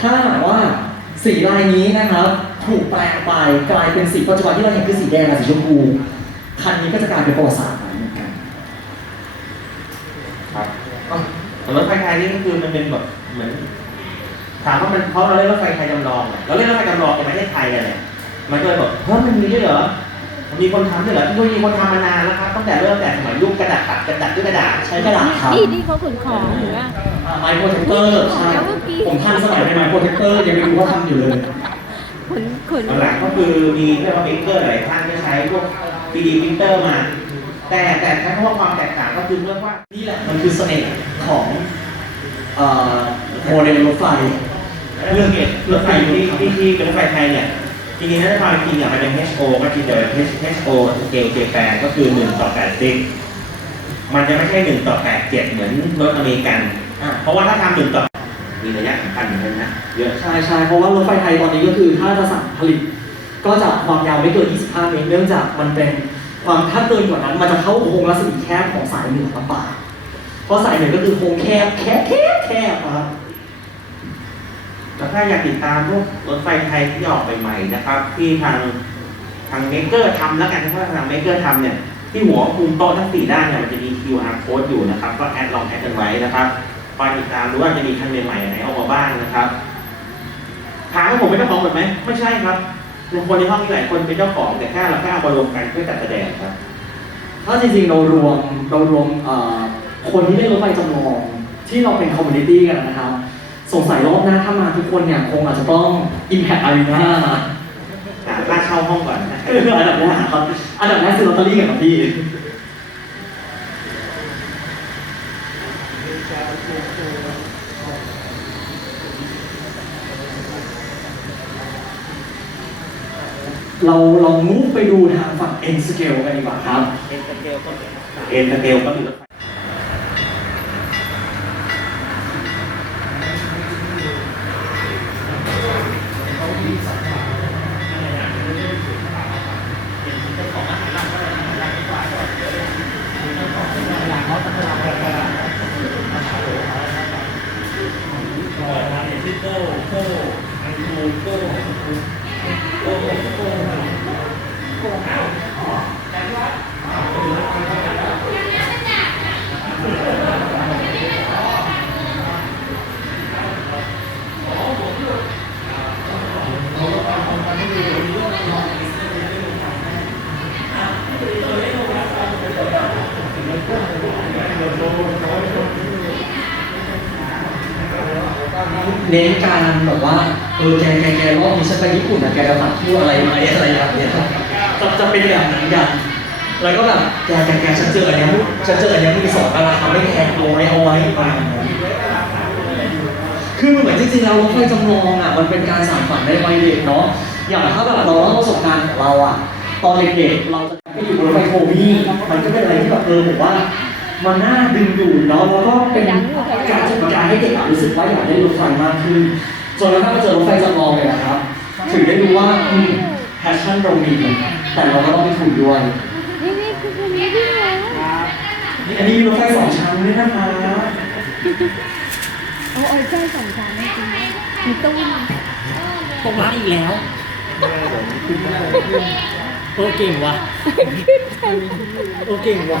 ถ้าหากว่าสีลายนี้นะครับ ถูกแปลงไปกลายเป็นสีปัจจุบันที่เราเห็นคือสีแดงกับสีชมพูคันนี้ก็จะกลายเป็นประวัติศาสตร์ไปเหมือนกันครับรถไฟไทยนี่ก็คือมันเป็นแบบเหมือนถามว่ามันเพราะเราเล่นรถไฟไทยจำลองอะเราเล่นรถไฟจำลองในประเทศไทยกันเนี่ยมันก็เลยแบบเฮ้ยมันมีด้วยเหรอมันมีคนทำด้วยเหรอที่มีคนทำมานานแล้วครับตั้งแต่เริ่มแต่สมัยยุคกระดาษตัดกระดาษด้วยกระดาษใช้กระดาษครับนี่นี่เขาขนของหรือว่าไมโครเทคเตอร์ใช่ ทันสมัยในไมโครเทคเตอร์ยังไม่รู้ว่าทำอยู่เลยขนขนหลังๆก็คือมีเรื่องของพิมพ์เตอร์หลายท่านก็ใช้พวก 3D พิมพ์เตอร์มา แต่แต่ใช้คำว่าความแตกต่างก็คือเรื่องว่านี่แหละมันคือเสน่ห์ของเอ่อโมเดลรถไฟเรื่องเนี่ยรถไฟที่ที่ที่เป็นรถไฟไทยเนี่ยจริงๆแล้วความจริงอะมันเป็น HO ก็จริงแต่เป็น HO สเกลเจแปนก็คือ1ต่อ80มันจะไม่ใช่1ต่อ87 เหมือนรถอเมริกันอะเพราะว่าถ้าทำ1ต่อ มีระยะสำคัญเหมือนกันนะ เยอะใช่ใช่เพราะว่ารถไฟไทยตอนนี้ก็คือถ้าจะสั่งผลิต ก็จะความยาวไม่เกิน 25 เมตร เนื่องจากมันเป็นความถ้าเกินกว่านั้น มันจะเข้าโค้งรัศมีแคบของสายเหนือลำบากเพราะสายเหนือก็คือโค้งแคบแคบแคบแคบครับแล้วถ้าอยากติดตามพวกรถไฟไทยที่ออกใหม่ๆนะครับ ที่ทางทางเมเกอร์ทำแล้วกันเพราะว่าทางเมเกอร์ทำเนี่ยที่หัวมุมโต๊ะทั้งสี่ด้านเนี่ยมันจะมี QR code อยู่นะครับ ก็แอดลองแอดกันไว้นะครับ คอยติดตามดูว่าจะมีคันใหม่ๆไหนออกมาบ้างนะครับถามว่าผมเป็นเจ้าของหมดไหมไม่ใช่ครับในคนในห้องนี้หลายคนเป็นเจ้าของแต่แค่เราแค่เอามารวมกันเพื่อจัดแสดงครับ ถ้าจริงๆเรารวมเรารวมเอ่อคนที่เล่นรถไฟจำลองที่เราเป็นคอมมูนิตี้กันนะครับ สงสัยรอบหน้าถ้ามาทุกคนเนี่ยคงอาจจะต้อง Impact Arena มาหาค่าเช่าห้องก่อนนะอันดับแรกครับอันดับแรกซื้อลอตเตอรี่กันครับพี่ เราลองมุกไปดูทางฝั่ง N scale กันดีกว่าครับเอ็นสเกลก็เอ็นสเกลก็มีรถไฟ ありがとうございます。 เน้นการแบบว่าเออแกแกแกรอบนี้ฉันไปญี่ปุ่นนะแกจะฝากพูดอะไรไหมอะไรแบบเนี้ยจะจะเป็นแบบนั้นกันแล้วก็แบบแกแกแกฉันเจออันนี้ฉันเจออันนี้ยมีสองราคาไม่แพงเอาไว้เอาไว้มาคือมันเหมือนจริงๆแล้วรถไฟจำลองอะมันเป็นการสานฝันในวัยเด็กเนาะอย่างถ้าแบบเราเล่าประสบการณ์ของเราอะตอนเด็กๆเราจะไปอยู่บนรถไฟโทมี่มันก็เป็นอะไรที่แบบเออผมว่า มันน่าดึงดูดเนาะแล้วก็เป็นการจุดประกายให้เด็กอะรู้สึกว่าอยากได้รถไฟมากขึ้นจนกระทั่งมาเจอรถไฟจำลองเลยนะครับ ถึงได้รู้ว่าแพชชั่นเรามีแต่เราก็ต้องมีทุนด้วยนี่นี่คือคนนี้ที่แล้วนี่อันนี้มีรถไฟสองชั้นด้วยนะคะโอ้ยใช่สองชั้นจริงๆมีตู้ตกร้านอีกแล้วโอ้เก่งว่ะโอ้เก่งว่ะ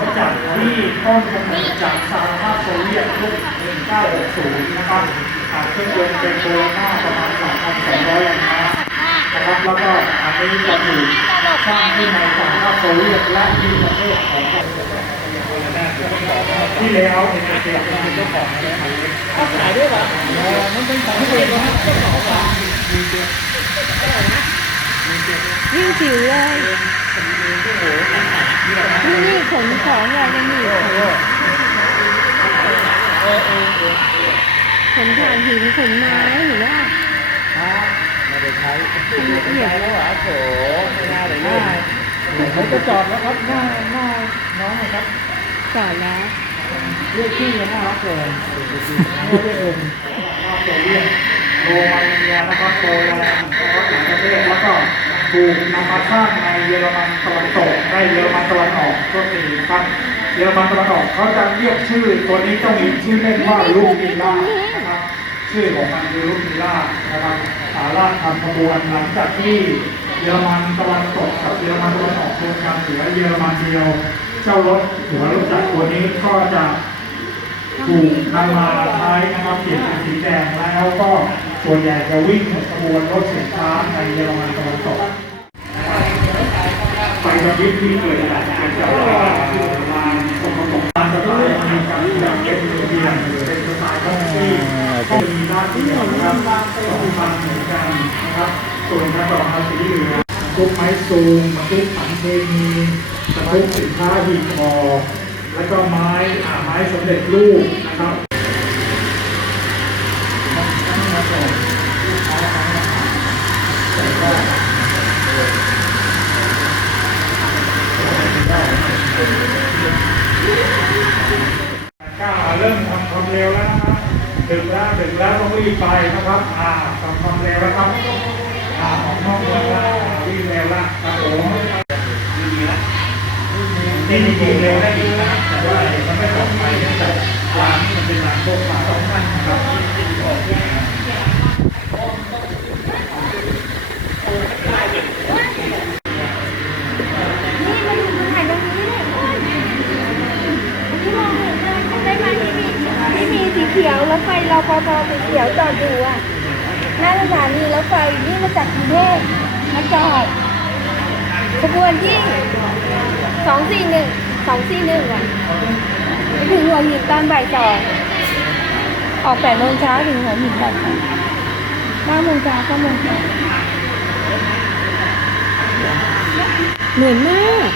รถจักรที่ต้นกำเนิดจากสหภาพโซเวียตรุ่น1960 นะครับอ่าเครื่องยนต์เป็นโบโลน่าประมาณ 3,200แรงม้านะครับ แล้วก็อันนี้จะถูกสร้างขึ้นในสหภาพโซเวียตและที่ประเทศของที่แล้วเอ็นเอเป็นเจ้าของนะครับเขาขายด้วยเหรอมันเป็นของตัวเองนะเจ้าของเหรอยิ่งจิ๋วเลยนี่นี่ ขนของอะไรกันอยู่ขนถ่านหินขนไม้หรือว่าไม่ได้ใช้เห็นแล้วเหรอโถไม่ได้ผมจะจอดแล้วครับหน้าหน้าน้องนะครับจอดแล้วเรียกชื่อน่ารักเลยไม่ได้เองว่าโซเวียตโรมาเนียนะครับโปแลนด์นะครับหลายประเทศแล้วก็ถูกนำมาสร้างในเยอรมันตะวันตกในเยอรมันตะ วันออกก็มีครับเยอรมันตะวันออกเขาจะเรียกชื่อตัวนี้ต้องมีชื่อเล่นว่าลูกมิล่านะครับชื่อของมันคือลูกมิล่านะครับสาราทำขบวนหลังจากที่เยอรมันตะวันตกกับเยอรมันตะวันออกรวมกันเหลือเยอรมันเดียว เจ้ารถหัวรถจักรตัวนี้ก็จะถูกนำมาใช้นะครับเปลี่ยนเป็นสีแดงแล้วก็ส่วนใหญ่จะวิ่งขบวนรถสินค้าในเยอรมันตะวันตก ที่เกิดจากการจับว่าลานสกปรกานสไตล์มีการแบบเป็นเบียนเป็นสไตล์ท่องที่ก็มีด้านเดียวนะครับสองพันเหมือนกันนะครับส่วนการต่อภาษีเหลือทุกไม้ซูมบรรทุกถังเคมีบรรทุกสินค้าหีบห่อแล้วก็ไม้อ่าไม้สำเร็จรูปนะครับ ก้าเริ่มทำความเร็วแล้วนะครับดึงแล้วดึงแล้วต้องรีบไปนะครับอ่าทำความเร็วแล้วครับอ่าออกนอกเมืองแล้วอ่าวิ่งเร็วแล้วครับผมนี่จริงๆเร็วได้ดี พอพอสีเขียวจอดอยู่อะหน้าสถานีแล้วไฟที่มาจากกรุงเทพมาจอดขบวนที่สองสี่หนึ่งสองสี่หนึ่งอะไปถึงหัวหินตอนบ่ายสองออกแปดโมงเช้าถึงหัวหินบ่ายสองเก้าโมงเช้าก็โมงเช้าเหมือนมาก